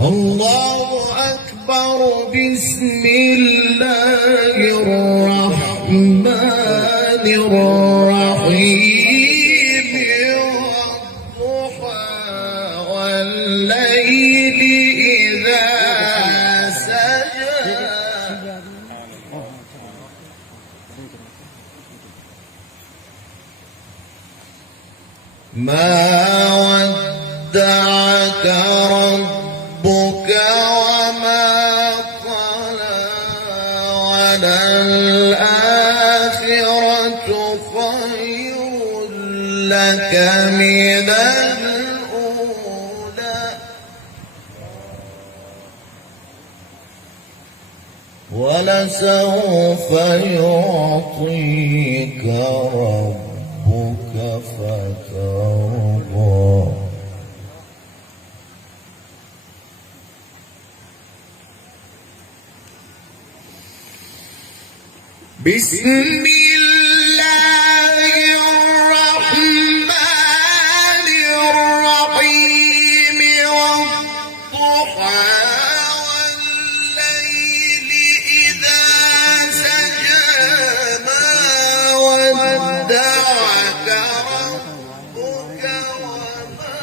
الله أكبر. بسم الله الرحمن الرحيم. والضحى والليل إذا سجى ما ودعك ربك وما قلى وللآخرة خير لك من الأولى ولسوف يعطيك ربك فترضى. بسم الله الرحمن الرحيم. والضحى والليل إذا سجى ما ودعك ربك وما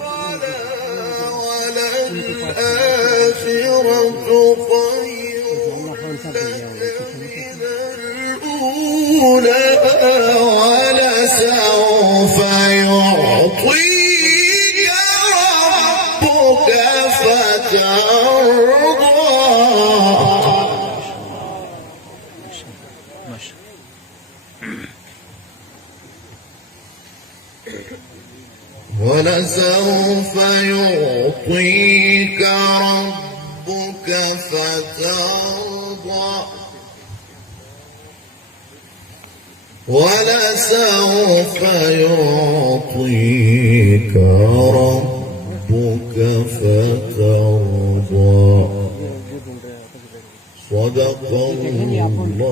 قلى وللآخرة خير لك من الأولى ولسوف يعطيك ربك فترضى. ولسوف يعطيك ربك فترضى. ولسوف يعطيك ربك فترضى. صدق الله